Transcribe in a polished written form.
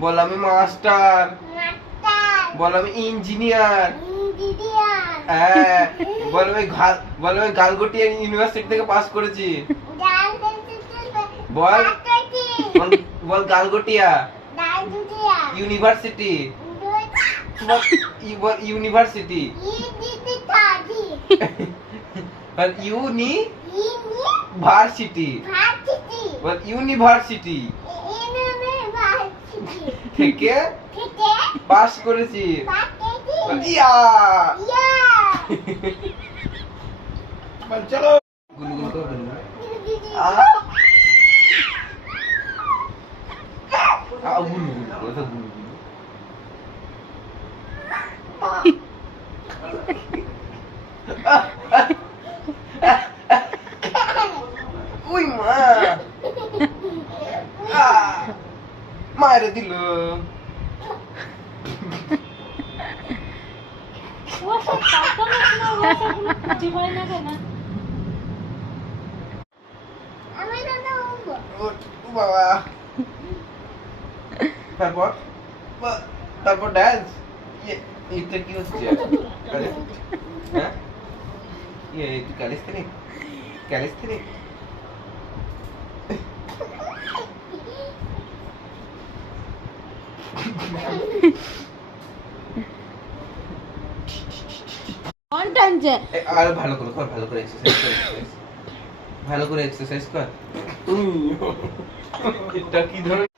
বল আমি মাস্টার। বল আমি ইঞ্জিনিয়ার। হ্যাঁ। বল আমি গালগোটিয়া ইউনিভার্সিটি থেকে পাস করেছি। বল বল গালগোটিয়া ইউনিভার্সিটি। বল ইউনিভার্সিটি। বল ইউনিভার্সিটি। বল ইউনিভার্সিটি থেকে পাস করেছি। ইয়া বল চলো গুলগুল তো গুলগুল গুলগুল ওটা গুলগুল উই মা মারে দিল। বাবা তারপর ড্যান্স এটা কি হচ্ছে? হ্যাঁ একটু ক্যালিস্থেনিক ক্যালিস্থেনিক আর ভালো করে কর, ভালো করে এক্সারসাইজ কর, ভালো করে এক্সারসাইজ কর। এটা কি ধরনের